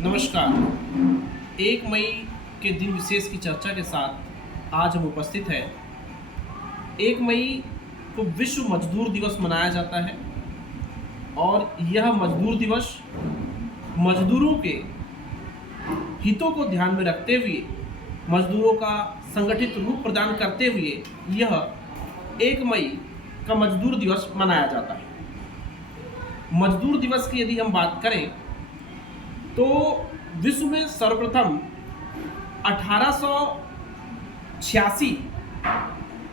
नमस्कार। 1 मई के दिन विशेष की चर्चा के साथ आज हम उपस्थित हैं। 1 मई को विश्व मजदूर दिवस मनाया जाता है और यह मजदूर दिवस मजदूरों के हितों को ध्यान में रखते हुए, मजदूरों का संगठित रूप प्रदान करते हुए यह 1 मई का मजदूर दिवस मनाया जाता है। मजदूर दिवस की यदि हम बात करें तो विश्व में सर्वप्रथम 1886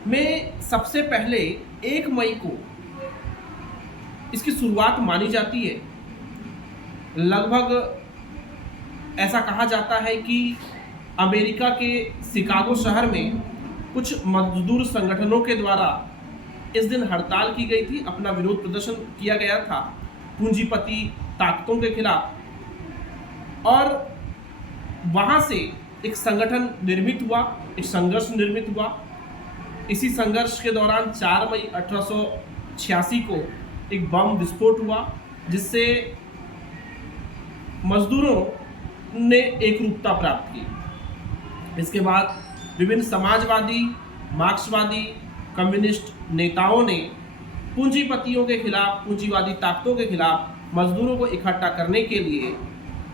में सबसे पहले 1 मई को इसकी शुरुआत मानी जाती है। लगभग ऐसा कहा जाता है कि अमेरिका के शिकागो शहर में कुछ मजदूर संगठनों के द्वारा इस दिन हड़ताल की गई थी, अपना विरोध प्रदर्शन किया गया था पूंजीपति ताकतों के खिलाफ, और वहाँ से एक संगठन निर्मित हुआ, एक संघर्ष निर्मित हुआ। इसी संघर्ष के दौरान 4 मई 1886 को एक बम विस्फोट हुआ, जिससे मजदूरों ने एकरूपता प्राप्त की। इसके बाद विभिन्न समाजवादी, मार्क्सवादी, कम्युनिस्ट नेताओं ने पूंजीपतियों के खिलाफ, पूंजीवादी ताकतों के खिलाफ मजदूरों को इकट्ठा करने के लिए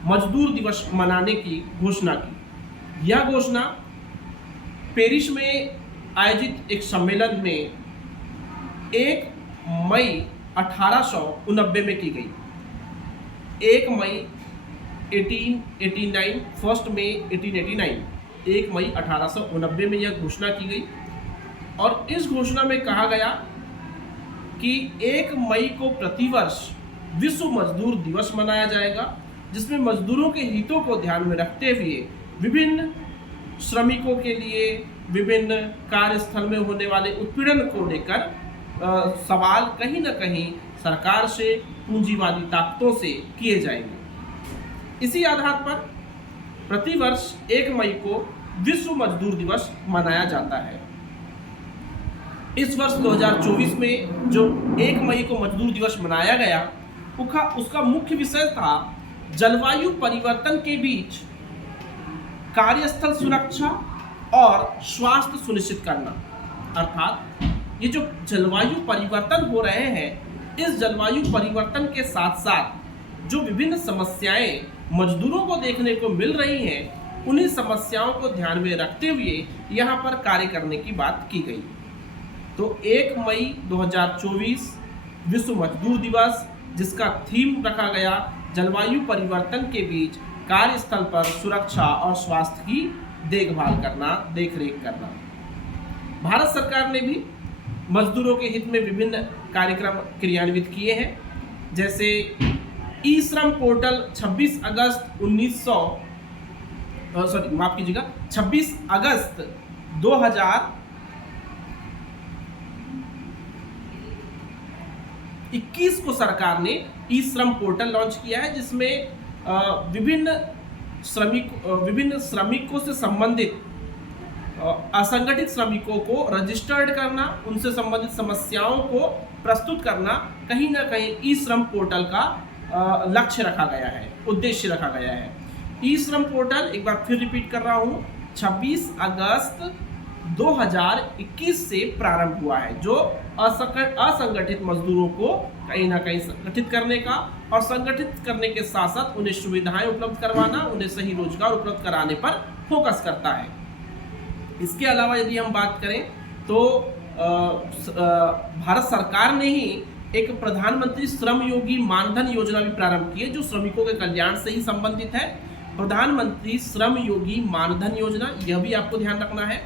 मजदूर दिवस मनाने की घोषणा की। यह घोषणा पेरिस में आयोजित एक सम्मेलन में 1 मई 1889 में की गई। 1 मई 1889, 1 मई 1889, 1 मई 1889 में यह घोषणा की गई। और इस घोषणा में कहा गया कि 1 मई को प्रतिवर्ष विश्व मजदूर दिवस मनाया जाएगा, जिसमें मजदूरों के हितों को ध्यान में रखते हुए विभिन्न श्रमिकों के लिए विभिन्न कार्यस्थल में होने वाले उत्पीड़न को लेकर सवाल कहीं ना कहीं सरकार से, पूंजीवादी ताकतों से किए जाएंगे। इसी आधार पर प्रतिवर्ष 1 मई को विश्व मजदूर दिवस मनाया जाता है। इस वर्ष 2024 में जो 1 मई को मजदूर दिवस मनाया गया, उसका मुख्य विषय था जलवायु परिवर्तन के बीच कार्यस्थल सुरक्षा और स्वास्थ्य सुनिश्चित करना। अर्थात ये जो जलवायु परिवर्तन हो रहे हैं, इस जलवायु परिवर्तन के साथ साथ जो विभिन्न समस्याएं मजदूरों को देखने को मिल रही हैं, उन्हीं समस्याओं को ध्यान में रखते हुए यहाँ पर कार्य करने की बात की गई। तो 1 मई 2024 विश्व मजदूर दिवस, जिसका थीम रखा गया जलवायु परिवर्तन के बीच कार्यस्थल पर सुरक्षा और स्वास्थ्य की देखभाल करना, देखरेख करना। भारत सरकार ने भी मजदूरों के हित में विभिन्न कार्यक्रम क्रियान्वित किए हैं, जैसे ई श्रम पोर्टल 26 अगस्त 26 अगस्त 2021 को सरकार ने ई श्रम पोर्टल लॉन्च किया है, जिसमें विभिन्न श्रमिकों से संबंधित असंगठित श्रमिकों को रजिस्टर्ड करना, उनसे संबंधित समस्याओं को प्रस्तुत करना कहीं ना कहीं ई श्रम पोर्टल का लक्ष्य रखा गया है, उद्देश्य रखा गया है। ई श्रम पोर्टल, एक बार फिर रिपीट कर रहा हूँ, 26 अगस्त 2021 से प्रारंभ हुआ है, जो असंगठित मजदूरों को कहीं ना कहीं संगठित करने का और संगठित करने के साथ साथ उन्हें सुविधाएं उपलब्ध करवाना, उन्हें सही रोजगार उपलब्ध कराने पर फोकस करता है। इसके अलावा यदि हम बात करें तो भारत सरकार ने ही एक प्रधानमंत्री श्रम योगी मानधन योजना भी प्रारंभ की है, जो श्रमिकों के कल्याण से ही संबंधित है। प्रधानमंत्री श्रम योगी मानधन योजना, यह भी आपको ध्यान रखना है।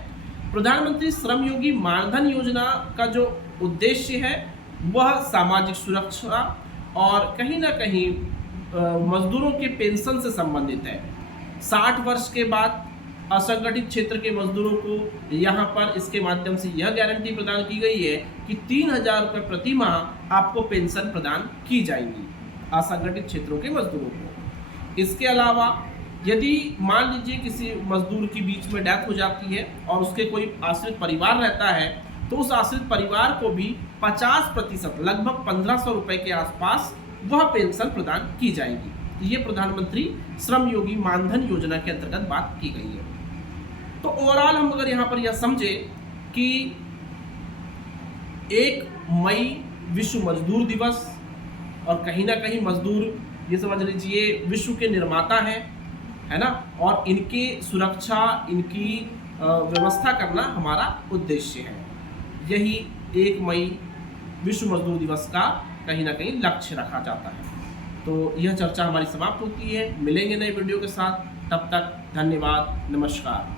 प्रधानमंत्री श्रम योगी मानधन योजना का जो उद्देश्य है वह सामाजिक सुरक्षा और कहीं ना कहीं मजदूरों के पेंशन से संबंधित है। 60 वर्ष के बाद असंगठित क्षेत्र के मजदूरों को यहाँ पर इसके माध्यम से यह गारंटी प्रदान की गई है कि 3,000 रुपये प्रति माह आपको पेंशन प्रदान की जाएगी असंगठित क्षेत्रों के मजदूरों को। इसके अलावा यदि मान लीजिए किसी मजदूर की बीच में डेथ हो जाती है और उसके कोई आश्रित परिवार रहता है, तो उस आश्रित परिवार को भी 50% लगभग 1,500 रुपये के आसपास वह पेंशन प्रदान की जाएगी। तो ये प्रधानमंत्री श्रम योगी मानधन योजना के अंतर्गत बात की गई है। तो ओवरऑल हम अगर यहाँ पर यह समझे कि 1 मई विश्व मजदूर दिवस, और कहीं ना कहीं मजदूर ये समझ लीजिए विश्व के निर्माता हैं, है ना, और इनकी सुरक्षा, इनकी व्यवस्था करना हमारा उद्देश्य है। यही 1 मई विश्व मजदूर दिवस का कहीं ना कहीं लक्ष्य रखा जाता है। तो यह चर्चा हमारी समाप्त होती है। मिलेंगे नए वीडियो के साथ, तब तक धन्यवाद, नमस्कार।